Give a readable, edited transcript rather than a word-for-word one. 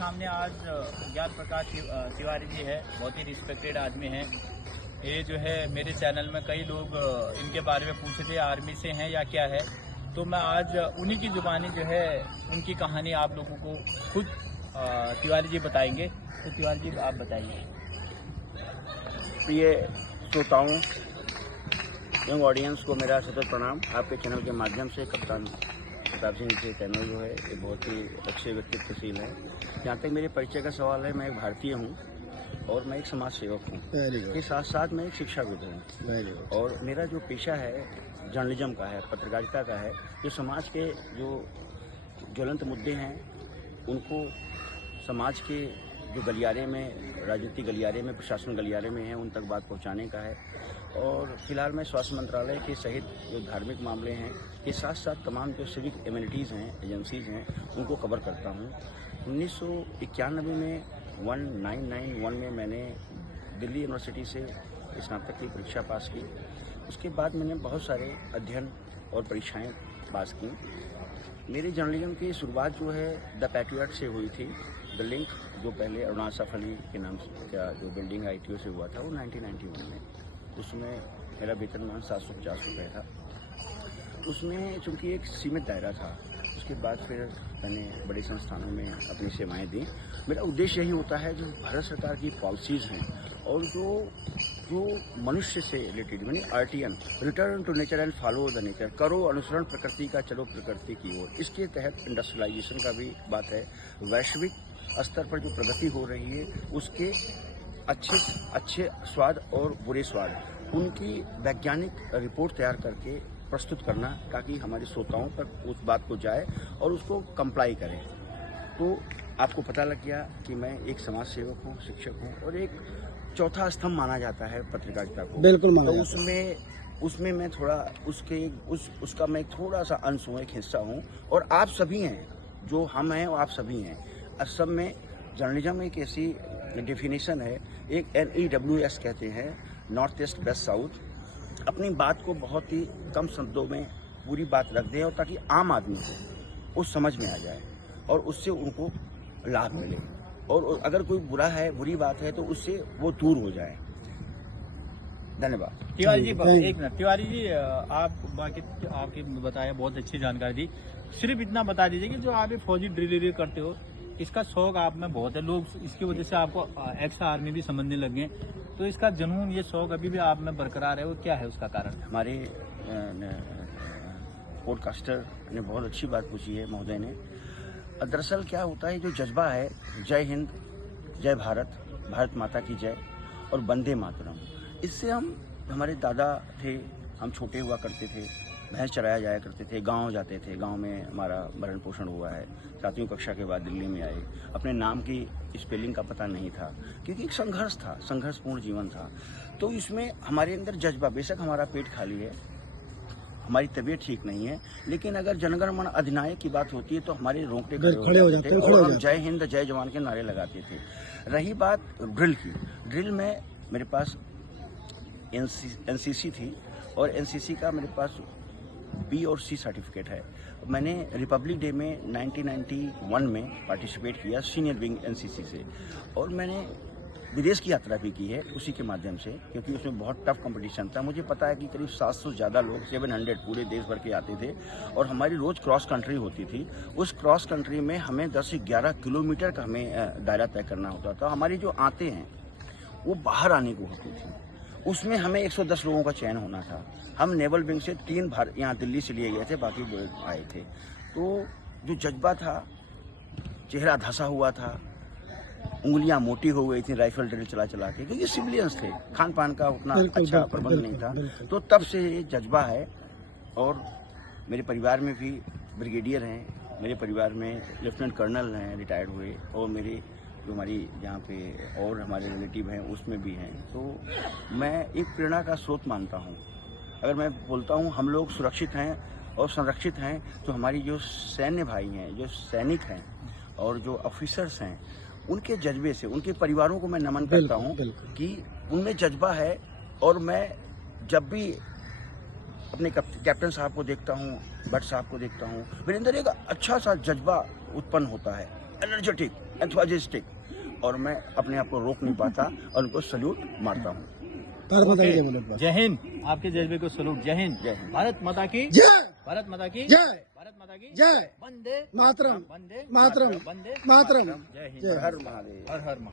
सामने आज ज्ञान प्रकाश तिवारी जी है, बहुत ही रिस्पेक्टेड आदमी हैं। ये जो है मेरे चैनल में कई लोग इनके बारे में पूछे थे आर्मी से हैं या क्या है, तो मैं आज उन्हीं की जुबानी जो है उनकी कहानी आप लोगों को खुद तिवारी जी बताएंगे। तो तिवारी जी आप बताइए। प्रिय श्रोताओं, यंग ऑडियंस को मेरा सतत प्रणाम। आपके चैनल के माध्यम से कप्तान प्रताप सिंह जी चैनल जो है ये बहुत ही अच्छे व्यक्तित्वशील है। जहाँ तक मेरे परिचय का सवाल है, मैं एक भारतीय हूँ और मैं एक समाज सेवक हूँ। के साथ साथ मैं एक शिक्षाविद हूँ और मेरा जो पेशा है जर्नलिज्म का है, पत्रकारिता का है। जो समाज के जो ज्वलंत मुद्दे हैं उनको समाज के जो गलियारे में, राजनीतिक गलियारे में, प्रशासन गलियारे में है, उन तक बात पहुंचाने का है। और फिलहाल मैं स्वास्थ्य मंत्रालय के सहित जो धार्मिक मामले हैं के साथ साथ तमाम जो सिविक एमिनिटीज़ हैं, एजेंसीज हैं, उनको कवर करता हूं। 1991 में 1991 में मैंने दिल्ली यूनिवर्सिटी से स्नातक की परीक्षा पास की। उसके बाद मैंने बहुत सारे अध्ययन और परीक्षाएं पास की। मेरी जर्नलिज्म की शुरुआत जो है द पैट्रियट से हुई थी। द लिंक जो पहले अरुणाचल सफली के नाम से क्या जो बिल्डिंग ITO से हुआ था वो 1991 में। उसमें मेरा वेतनमान 750 रुपये था। उसमें चूँकि एक सीमित दायरा था, उसके बाद फिर मैंने बड़े संस्थानों में अपनी सेवाएं दी। मेरा उद्देश्य यही होता है जो भारत सरकार की पॉलिसीज़ हैं और जो मनुष्य से रिलेटेड यानी RTN, return to nature and follow the nature, करो अनुसरण प्रकृति का, चलो प्रकृति की ओर। इसके तहत इंडस्ट्रियलाइजेशन का भी बात है। वैश्विक स्तर पर जो प्रगति हो रही है उसके अच्छे स्वाद और बुरे स्वाद, उनकी वैज्ञानिक रिपोर्ट तैयार करके प्रस्तुत करना ताकि हमारे श्रोताओं तक उस बात को जाए और उसको कंप्लाई करें। तो आपको पता लग गया कि मैं एक समाज सेवक हूँ, शिक्षक हूँ और एक चौथा स्तंभ माना जाता है पत्रकारिता को। बिल्कुल माना तो जाता है। उसमें मैं थोड़ा उसका मैं थोड़ा सा अंश हूँ, एक हिस्सा हूँ। और आप सभी हैं, जो हम हैं वो आप सभी हैं। असम में जर्नलिज्म एक ऐसी डेफिनेशन है, एक NEWS कहते हैं, नॉर्थ ईस्ट वेस्ट साउथ। अपनी बात को बहुत ही कम शब्दों में पूरी बात रख दें और ताकि आम आदमी को वो समझ में आ जाए और उससे उनको लाभ मिले। और अगर कोई बुरी बात है तो उससे वो दूर हो जाए। धन्यवाद। तिवारी जी एक मिनट। तिवारी जी आप बाकी आपकी बताया, बहुत अच्छी जानकारी दी। सिर्फ इतना बता दीजिए कि जो आप ये फौजी ड्रिल करते हो, इसका शौक आप में बहुत है, लोग इसकी वजह से आपको एक्स आर्मी भी समझने लगे। तो इसका जुनून, ये शौक अभी भी आप में बरकरार है, वो क्या है उसका कारण? हमारे पॉडकास्टर ने बहुत अच्छी बात पूछी है महोदय ने। दरअसल क्या होता है, जो जज्बा है जय हिंद, जय भारत, भारत माता की जय और वंदे मातरम, इससे हमारे दादा थे, हम छोटे हुआ करते थे, भैंस चराया जाया करते थे, गांव जाते थे, गांव में हमारा भरण पोषण हुआ है। 7वीं कक्षा के बाद दिल्ली में आए। अपने नाम की स्पेलिंग का पता नहीं था क्योंकि एक संघर्ष था, संघर्षपूर्ण जीवन था। तो इसमें हमारे अंदर जज्बा, बेशक हमारा पेट खाली है, हमारी तबीयत ठीक नहीं है, लेकिन अगर जनगण मन अधिनायक की बात होती है तो हमारे रोंगटे खड़े हो जाते थे और हम जय हिंद जय जवान के नारे लगाते थे। रही बात ड्रिल की, ड्रिल में मेरे पास NCC थी और NCC का मेरे पास B और C सर्टिफिकेट है। मैंने रिपब्लिक डे में 1991 में पार्टिसिपेट किया सीनियर विंग NCC से, और मैंने विदेश की यात्रा भी की है उसी के माध्यम से, क्योंकि उसमें बहुत टफ कंपटीशन था। मुझे पता है कि करीब 700 ज़्यादा लोग, 700 पूरे देश भर के आते थे और हमारी रोज़ क्रॉस कंट्री होती थी। उस क्रॉस कंट्री में हमें 10 से 11 किलोमीटर का हमें दायरा तय करना होता था। हमारी जो आते हैं वो बाहर आने को होती थी, उसमें हमें 110 लोगों का चयन होना था। हम नेवल विंग से 3 यहाँ दिल्ली से लिए गए थे, बाकी आए थे। तो जो जज्बा था, चेहरा धंसा हुआ था, उंगलियां मोटी हो गई थी राइफल ड्रिल चला चला के, क्योंकि सिविलियंस थे, खान पान का उतना अच्छा प्रबंध नहीं था। तो तब से ये जज्बा है। और मेरे परिवार में भी ब्रिगेडियर हैं, मेरे परिवार में लेफ्टिनेंट कर्नल हैं रिटायर्ड हुए, और मेरे जो हमारी यहाँ पे और हमारे रिलेटिव हैं उसमें भी हैं। तो मैं एक प्रेरणा का स्रोत मानता हूँ। अगर मैं बोलता हूँ हम लोग सुरक्षित हैं और संरक्षित हैं, तो हमारी जो सैन्य भाई हैं, जो सैनिक हैं और जो ऑफिसर्स हैं, उनके जज्बे से, उनके परिवारों को मैं नमन करता हूँ कि उनमें जज्बा है। और मैं जब भी अपने कैप्टन साहब को देखता हूँ, भट्ट साहब को देखता हूँ, मेरे अंदर एक अच्छा सा जज्बा उत्पन्न होता है, एनर्जेटिक। एंथुसियास्टिक, और मैं अपने आप को रोक नहीं पाता और उनको सल्यूट मारता हूँ। भारत माता की जय बोलो। जय हिंद। आपके जज्बे को सलूट। जय हिंद। जय हिंद। भारत माता की जय। भारत माता की जय। भारत माता की जय। वंदे मातरम। वंदे मातरम। वंदे मातरम। जय हिंद। जय। हर महादेव। हर हर